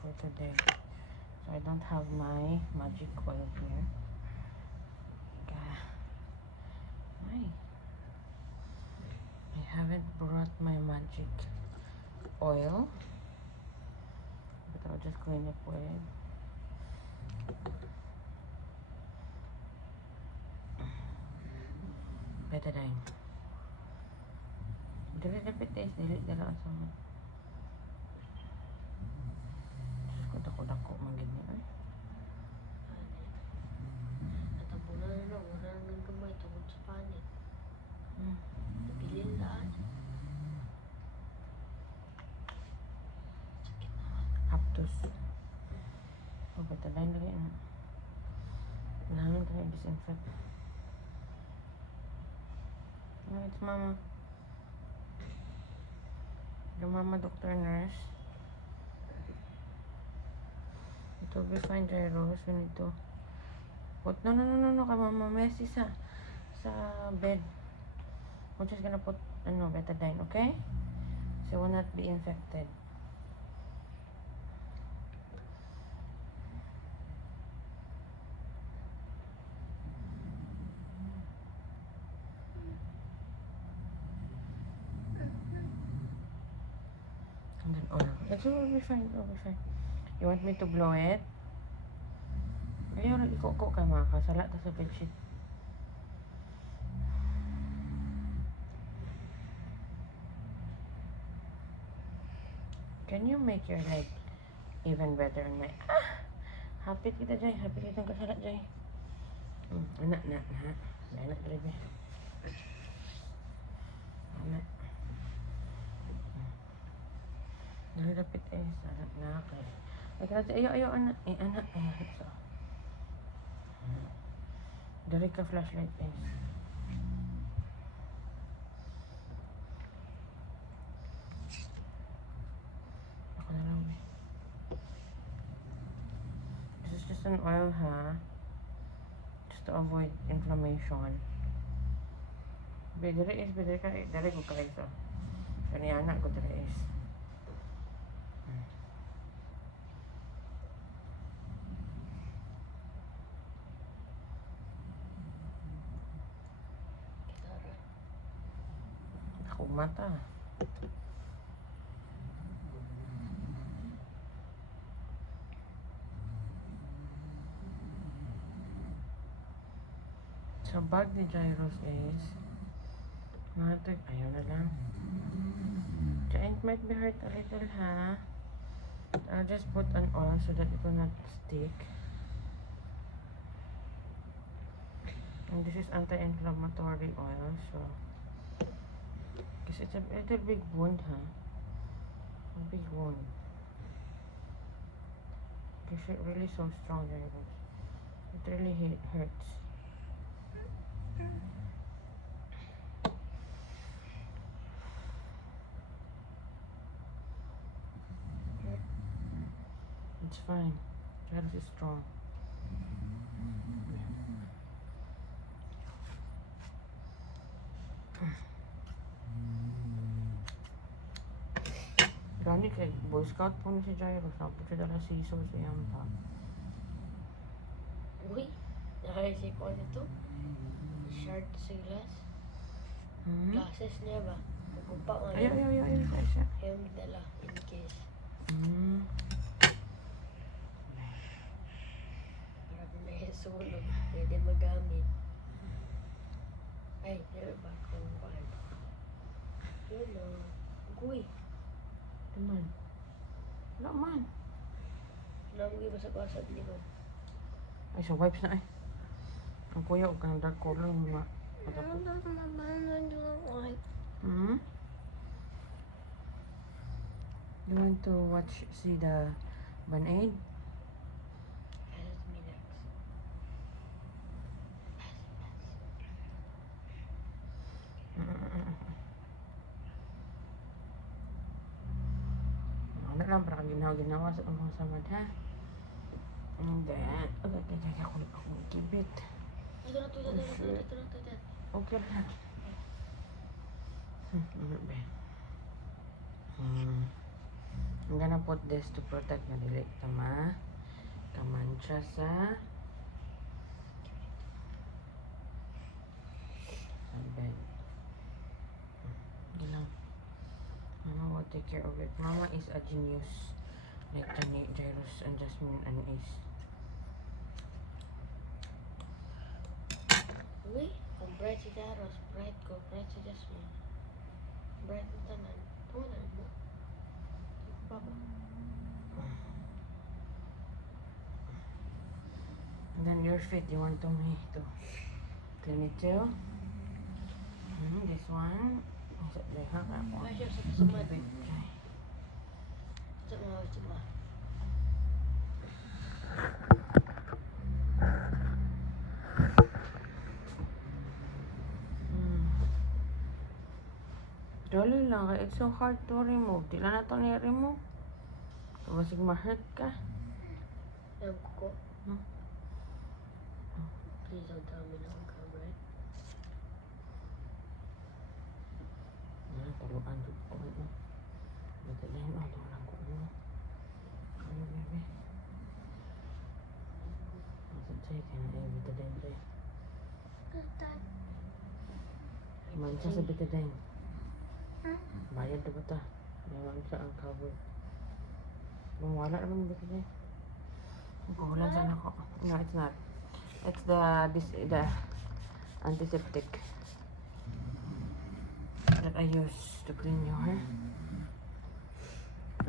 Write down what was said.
for today. So I don't have my magic oil here. I haven't brought my magic oil, but I'll just clean up with betadine. Dili dapat taste, dili dala sa mo. Just dako-dako man gid niya. Natambunan na lang, wala nang gamay tungod sa panit. Nabilin laan. Sakit naman. Aptos. Oh, betadine lagi na. Namin tayo disinfect. Oh, it's mama. Your mama, doctor, nurse. It will be fine, Jairus. We need to put... No, kay mama. Messy sa bed. We're just gonna put, betadine, okay? So, will not be infected. And then oil. It will be fine. It will be fine. You want me to blow it? Ayaw lang iko-ko kay mga kasala ta sa bedsheet. Can you make your leg even better on my... Hapit kita, Jay. Hapit kitang kasala, Jay. Anak. Anak, drive. Anak. Nalapit anak na kay. Ay kanat ayo anak. Anak so. Dari ka flashlight Ako na lang. This is just an oil, just to avoid inflammation. Dari ko kayo so. Kani anak ko dari is. Mata. So bag ni Jairus is ayaw na lang. Giant might be hurt a little, I'll just put an oil so that it will not stick. And this is anti-inflammatory oil, so it's a little big wound, a big wound. Because it's really so strong, Jairus. It really hurts. It's fine. Jairus is strong. Gani kay Boy Scout po ni si Jairus. Napot siya dala siso sa iyang pa. Uy, nakaisip ko nito. Shard sa glass. Glasses niya ba? Pagkumpa nga Ayaw. Siya. Ayaw magdala in case. Para kung may sunog, pwede magamit. Ay, meron ba kung kuhan? Hello. Uy. Naman. Wala man. Namugi ba sa kwasad likod? Ay, so wipes na ay. Ang kuya, huwag ka ng dark color mga. You want to see the Band-Aid? Ano lang, para ginawa sa mga samad, ha? And then, okay, ako kibit. Ito na. Okay lang. Ano ba? I'm gonna put this to protect na dili tama kamansya sa bed. Hindi lang. Mama will take care of it. Mama is a genius. Like Jairus and Jasmine and Ace. Uy, kung bright si Jaros, bright ko, bright si Jasmine. Bright na tanan. Tama na mo. Papa. And then your feet, you want to me to clean it too? This one. Is it the haka? Ay, siya sa kasamad. Sama. Dali lang, kaya it's so hard to remove. Di lang na ito ni-remove. Basig ma-hurt ka. Alam ko. Hmm? Please don't tell me na ang camera. Taluan dito ko. Matalayan, taluan ko. Ano, bebe? Masad sa'yo, kaya na bitadine sa'yo. Mansa sa bitadine. Bayad na ba ta? Ewan siya ang cover. Wala naman yung bitadine. Kulang sana ko. No, it's not. It's the antiseptic that I use to clean your hair.